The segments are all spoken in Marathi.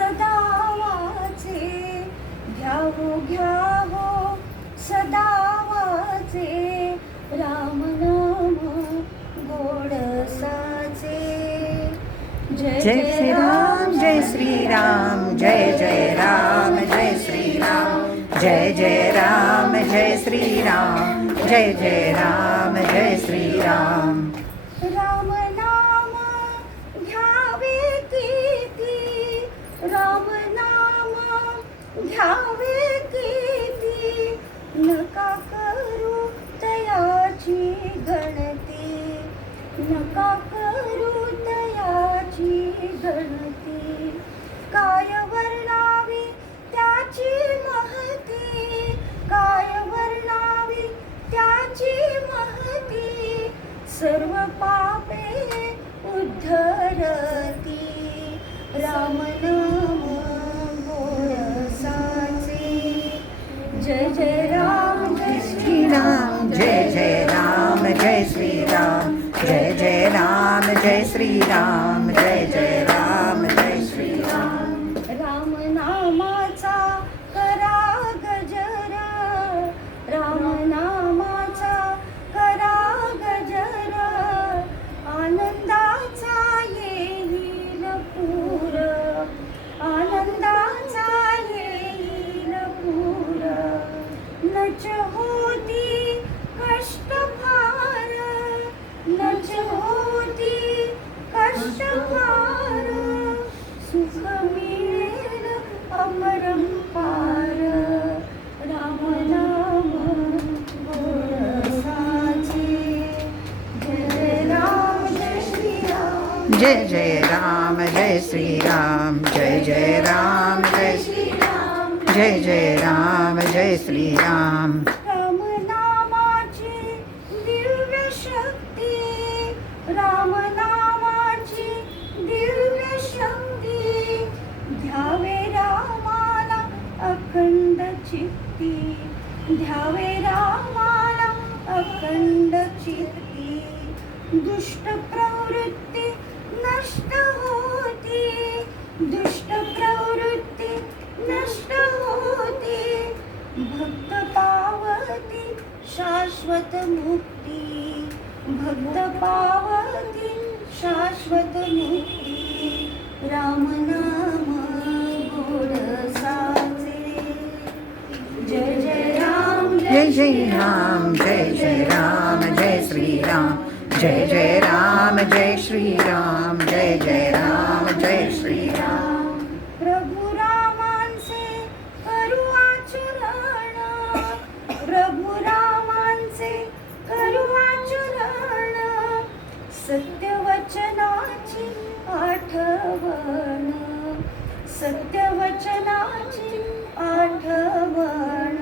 सदा वाचे, घ्यावो घ्यावो सदा वाचे, राम नाम गोड साचे. जय श्री राम जय श्री राम, जय जय राम जय श्री राम, जय जय राम जय श्री राम, जय जय राम जय श्री राम. राम नाम घ्यावे कीर्ती, राम नाम घ्यावे कीर्ती, नका करू तयाची गणती, नका करू तयाची गणती. काय वर्णावी त्याची महती, काय वर्णावी त्याची महती, सर्व पापे उद्धरती, राम नाम गोड साचे. जय जय राम जय श्री राम, जय जय राम जय श्री राम, जय जय राम जय श्री राम, जय जय राम जय श्री राम. राम नामाचा करा गजर, राम नामाचा करा गजर, आनंदाचा येईल पूर, आनंदाचा येईल पूर. नच होती कष्ट फार, नच होती कष्ट फार, सुख मिळेल अपरंपार, राम नाम गोड साचे. जय राम जय श्री राम, जय जय राम जय श्री राम, जय जय राम जय श्री राम, जय जय राम जय श्री राम. राम नामाची दिव्य शक्ती, राम नामाची दिव्य शक्ती, ध्यावे रामाला अखंड चित्ती, ध्यावे रामाला अखंड चित्ती. दुष्ट प्रवृत्ती नष्ट होती, दुष्ट प्रवृत्ती नष्ट होती, भक्त पावती शाश्वत मुक्ती, भक्त पावती शाश्वत मुक्ती, राम नाम गोड साचे. जय जय राम जय जय राम जय जय राम जय श्री राम, जय जय राम जय श्री राम, जय जय राम जय श्री राम. प्रभु रामांचे करू आचरण, प्रभु रामांचे करू आचरण, सत्यवचनाची आठवण, सत्यवचनाची आठवण,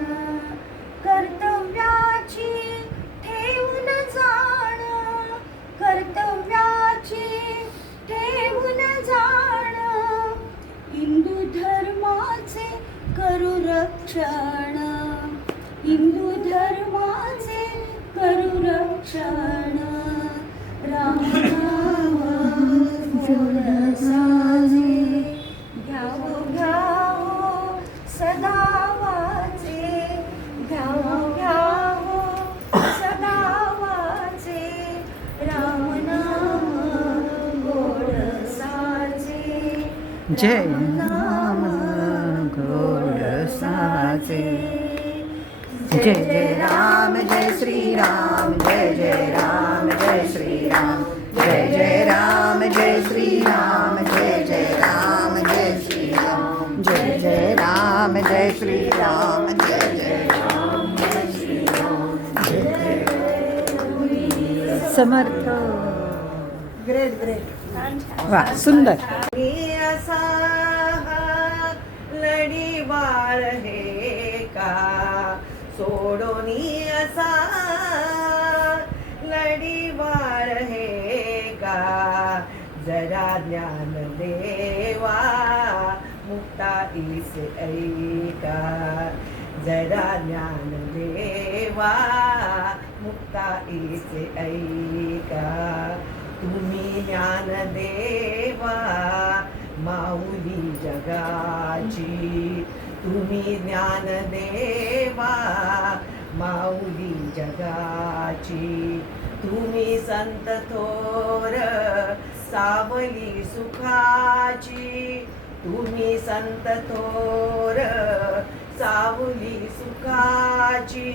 कर्तव्याची ठेवून जाण, कर्तव्याची ठेवून जाण, हिंदू धर्माचे करू रक्षण, हिंदू धर्माचे करू रक्षण, राम नाम गोड साचे. घ्यावो घ्यावो सदा वाचे, घ्यावो घ्यावो सदा वाचे, राम नाम गोड साचे. जय नाम गोड साचे. जय जय राम जय श्री राम, जय जय राम जय श्री राम, जय जय राम जय श्री राम, जय जय राम जय श्री राम, जय जय राम जय श्री राम, जय जय राम जय श्री राम, जय जय समर्थ. Great great. वा सुंदर. मी असा लढी बाळ हे का, सोडोनी असा लढी बाळ हे का, जरा ज्ञान देवा मुक्ता ईस ऐका, जरा ज्ञान देवा मुक्ता ईस ऐका. तुम्ही ज्ञान देवा माऊली जग जगाची, तुम्ही ज्ञानदेवा माऊली जगाची, तुम्ही संत थोर सावली सुखाची, तुम्ही संत थोर सावली सुखाची,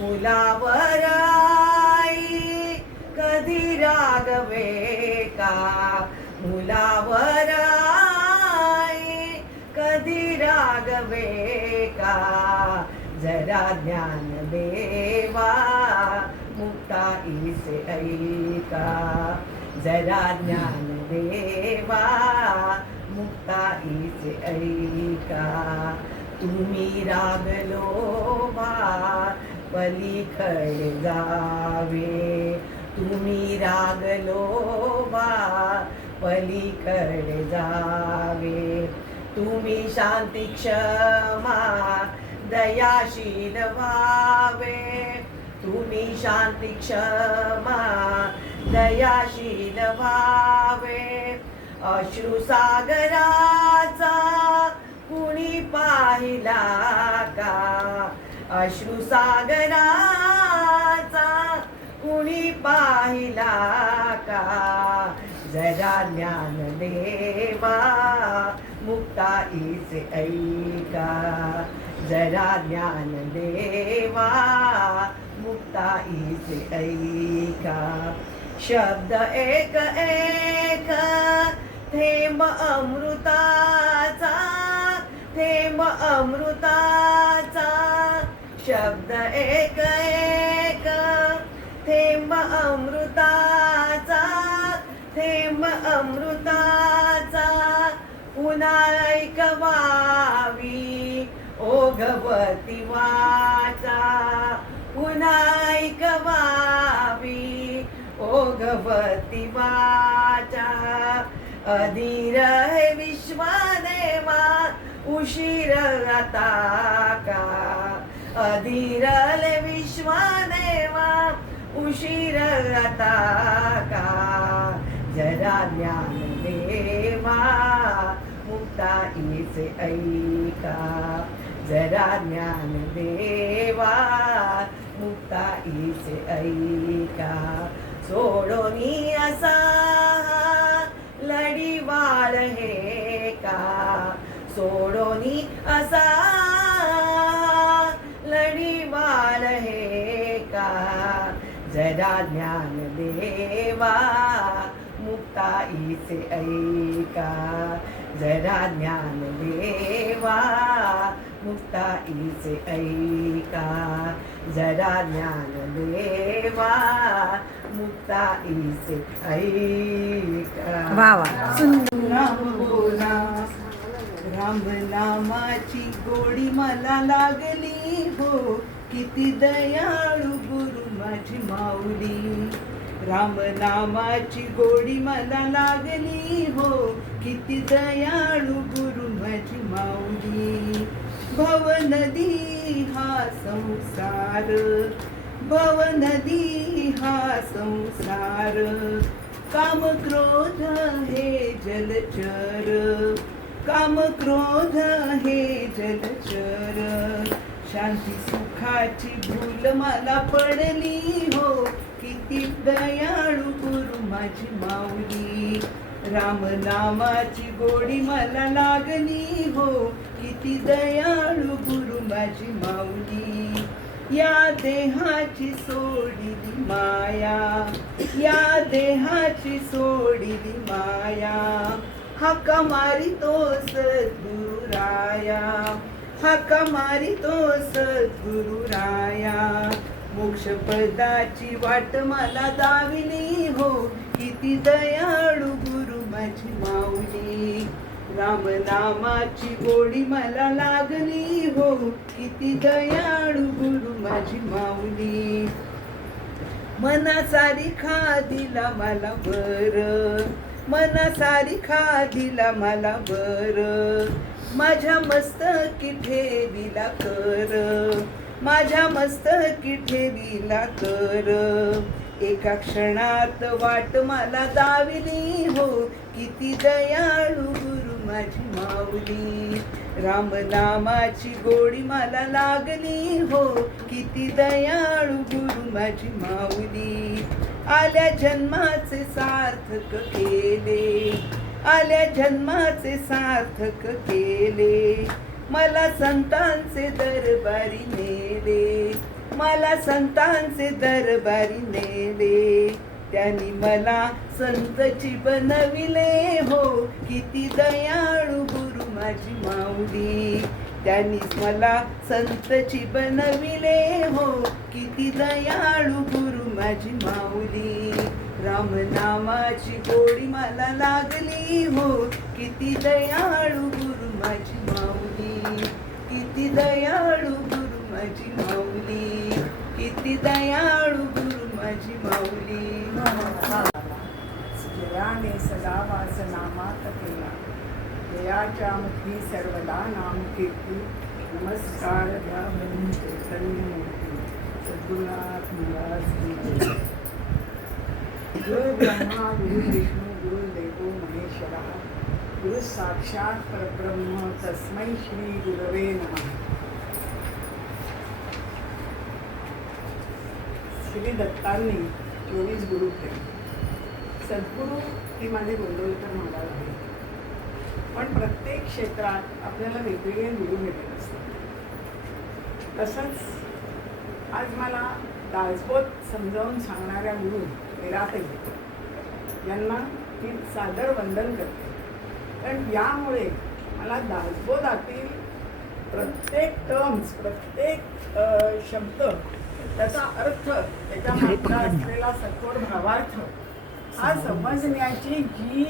मुलावर आई कधी रागवे का, मुलावर आई कधी रागवे का, जरा ज्ञान देवा मुक्ताईचे ऐका, जरा ज्ञान देवा मुक्ताईचे ऐका, तुम्ही रागलो बा पलीकडे जावे, तुम्ही रागलो बा पलीकडे जावे, तुम्ही शांती क्षमा दयाशील व्हावे, तुम्ही शांती क्षमा दयाशील व्हावे, अश्रुसागराचा कुणी पाहिला का, अश्रुसागराचा कुणी पाहिला का, जरा ज्ञान देवा मुक्ताईचे ऐका, जरा ज्ञान देवा मुक्ताईचे ऐका, शब्द एक एक थेंब अमृताचा, थेंब अमृताचा, शब्द एक एक थेंब अमृताचा, थेंब अमृताचा, पुन्हा ऐकवावी ओघवती वाचा, पुन्हा ऐकवावी ओघवती वाचा, अधीर हे विश्वदेवा उशीर आता का, अधीरले विश्वदेवा उशीर आता का, जरा ज्ञान देवा मुक्ताईचे ऐका, जरा ज्ञान देवा मुक्ताईचे ऐका, सोडोनी असा लढीवाळ हे का, सोडोनी असा लढीवाळ हे का, जरा ज्ञान देवा मुक्ताईचे ऐका, जरा ज्ञान देवा मुक्ताईचे ऐका, जरा ज्ञान देवा मुक्ताईचे ऐका. वा वा राम बोला, राम नामाची गोडी मला लागली हो, किती दयाळू गुरु माझी माऊली, राम नामाची गोडी मला लागली हो, किती दयाळू गुरु माझी माऊली, भव नदी हा संसार, भव नदी हा संसार, काम क्रोध हे जलचर, काम क्रोध हे जलचर, शांती सुखाची भूल मला पडली हो, किती दयाळू गुरु माझी माऊली, राम नामाची गोडी मला लागली हो, किती दयाळू गुरु माझी माऊली, या देहाची सोडिली माया, या देहाची सोडिली माया, हाका मारितो सद्गुरुराया, हाका मारितो सद्गुरुराया, मोक्षपदाची वाट मला दाविली हो, किती दयाळू गुरु माझी माऊली, राम नामाची गोडी मला लागली हो, किती दयाळू गुरु माझी माऊली, मनासारिखा दिला मला बर, मनासारिखा दिला मला बर, माझ्या मस्तकी ठेविला कर, माझ्या मस्तकी ठेविला कर, एका क्षणात वाट मला दाविली हो, किती दयाळू गुरु माझी माऊली. रामनामाची गोडी मला लागली हो, किती दयाळू गुरु माझी माऊली. आल्या जन्माचे सार्थक केले, आल्या जन्माचे सार्थक केले. मला संतांचे दरबारी नेले, मला संतांचे दरबारी नेले. त्यांनी मला संतची बनविले हो, किती दयाळू गुरु माझी माऊली. त्यांनी मला संतची बनविले हो, किती दयाळू गुरु माझी माऊली. रामनामाची गोडी मला लागली हो, किती दयाळू गुरु माझी माऊली. किती दयाळू गुरु माझी माऊली, किती दयाळू गुरु माझी माऊली. जयाने सदा वास नामात केला, जयाच्या मुखी सर्वदा नाम कीर्ती. नमस्कार द्या म्हणून चैतन्य मूर्ती, सद्गुरुनाथ महाराज की जय. गुरु ब्रह्मा गुरु विष्णू गुरु देवो महेश्वरा, गुरु साक्षात परब्रह्म तस्मै श्री गुरवे नमः. श्री दत्तांनी 24 गुरु केले. सद्गुरू ही माझे गोंधळकर महाराज आहे, पण प्रत्येक क्षेत्रात आपल्याला वेगवेगळे गुरु भेटत असतात. तसंच आज मला दासबोध समजावून सांगणाऱ्या गुरु मीराताई यांना मी सादर वंदन करते. कारण यामुळे मला दासबोधातील प्रत्येक टर्म्स, प्रत्येक शब्द, त्याचा अर्थ, त्याच्या मागचा असलेला सखोल भावार्थ हा समजण्याची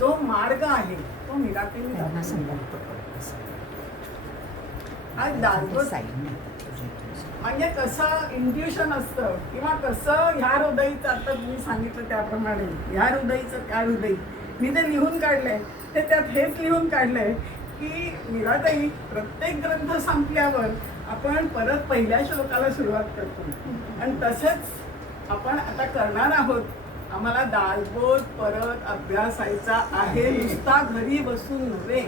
जो मार्ग आहे तो मीराताईंनी दाखवला. आज दासबोध म्हणजे कसं इंट्युशन असतं किंवा कसं ह्या हृदयीचं, आता तुम्ही सांगितलं त्याप्रमाणे ह्या हृदयीचं काय हृदय मी ते लिहून काढलंय, ते त्यात हेच लिहून काढलंय की मीराताई प्रत्येक ग्रंथ संपल्यावर आपण परत पहिल्या श्लोकाला सुरुवात करतो. आणि तसंच आपण आता करणार आहोत. आम्हाला दासबोध परत अभ्यासायचा आहे, नुसता घरी बसून नव्हे,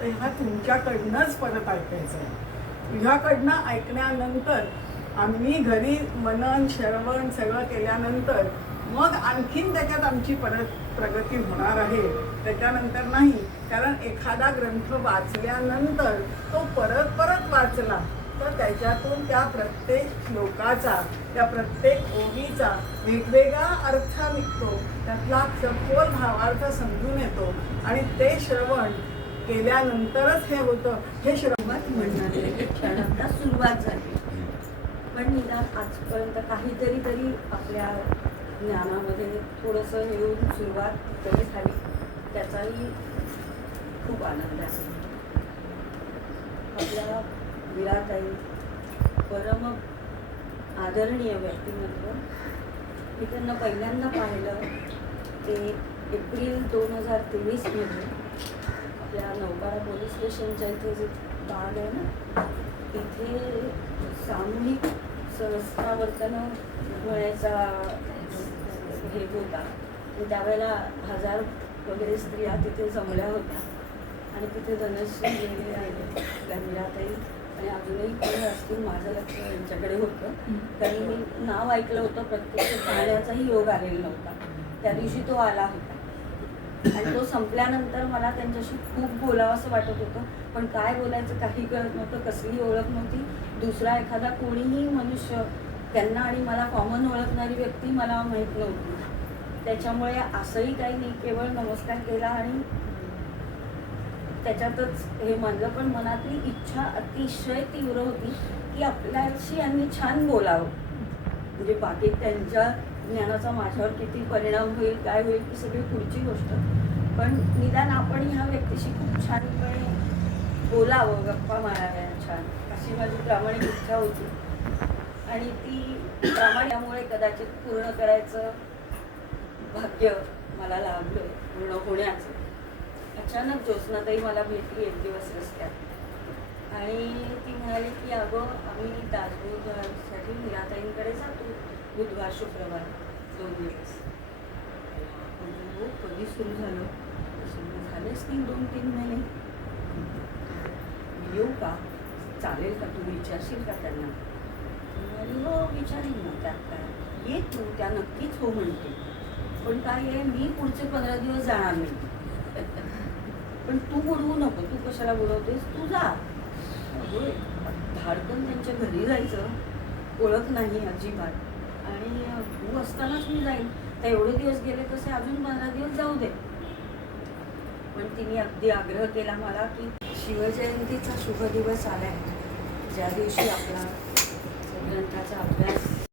तर ह्या तुमच्याकडनंच परत ऐकायचं आहे. तुझ्याकडनं ऐकण्यानंतर आम्ही घरी मनन श्रवण सगळं केल्यानंतर मग आणखीन त्याच्यात आमची परत प्रगती होणार आहे. त्याच्यानंतर नाही, कारण एखादा ग्रंथ वाचल्यानंतर तो परत परत वाचला तर त्याच्यातून त्या प्रत्येक श्लोकाचा, त्या प्रत्येक ओळीचा वेगवेगळा अर्थ निघतो, त्यातला सखोल भावार्थ समजून येतो. आणि ते श्रवण केल्यानंतरच हे होतं. हे सुरुवात म्हणणार क्षणाला सुरुवात झाली, पण निदान आजपर्यंत काहीतरी तरी आपल्या ज्ञानामध्ये थोडंसं येऊन सुरुवात तरी झाली, त्याचाही खूप आनंद आहे. आपल्या मीराताई परम आदरणीय व्यक्तिमत्व. मी त्यांना पहिल्यांदा पाहिलं ते एप्रिल 2023मध्ये आपल्या नौपाडा पोलीस स्टेशनच्या इथे जे बाग आहे ना, तिथे सामूहिक संस्थावर्तन होण्याचा हे होता. त्यावेळेला 1000 वगैरे स्त्रिया तिथे जमल्या होत्या आणि तिथे धनश्री गेले राहिले, त्या मीराताई आणि अजूनही कोणी असतील, माझं लक्ष यांच्याकडे होतं. कारण मी नाव ऐकलं होतं, प्रत्यक्ष पाहण्याचाही योग आलेला नव्हता. त्या दिवशी तो आला होता आणि तो संपल्यानंतर मला त्यांच्याशी खूप बोलावं असं वाटत होतं, पण काय बोलायचं काही कळत नव्हतं, कसली ओळख नव्हती. दुसरा एखादा कोणीही मनुष्य, त्यांना आणि मला कॉमन ओळखणारी व्यक्ती मला माहीत नव्हती. त्याच्यामुळे असंही काही नाही, केवळ नमस्कार केला आणि त्याच्यातच हे म्हणलं. पण मनातली इच्छा अतिशय तीव्र होती की आपल्याशी यांनी छान बोलावं. म्हणजे बाकी त्यांच्या ज्ञानाचा माझ्यावर किती परिणाम होईल, काय होईल, ही सगळी पुढची गोष्ट. पण निदान आपण ह्या व्यक्तीशी खूप छानपणे बोलावं, गप्पा माराव्या छान, अशी माझी प्रामाणिक इच्छा होती. आणि ती प्रामाणिकमुळे कदाचित पूर्ण करायचं भाग्य मला लाभलं, पूर्ण होण्याचं. अचानक ज्योत्स्नाताई मला भेटली एक दिवस रस्त्यात आणि ती म्हणाली की अगं आम्ही दासबोधसाठी मीराताईंकडे जातो बुधवार शुक्रवार 2 दिवस. हो, कधी सुरू झालं झाले असतील 2-3 महिने. येऊ का, चालेल का, तू विचारशील का त्यांना? म्हणाली, हो विचारीन ना, त्यात काय, ये तू, त्या नक्कीच हो म्हणते. पण काय आहे, मी पुढचे 15 दिवस जाणार नाही. पण तू बोलवू नको, तू कशाला बोलवतेस, तू जा. होय, धाडकन त्यांच्या घरी जायचं, ओळख नाही अजिबात, आणि तू असतानाच मी जाईन. तर एवढे दिवस गेले तसे अजून 15 दिवस जाऊ दे. पण तिने अगदी आग्रह केला मला की शिवजयंतीचा शुभ दिवस आलाय, ज्या दिवशी आपला ग्रंथाचा अभ्यास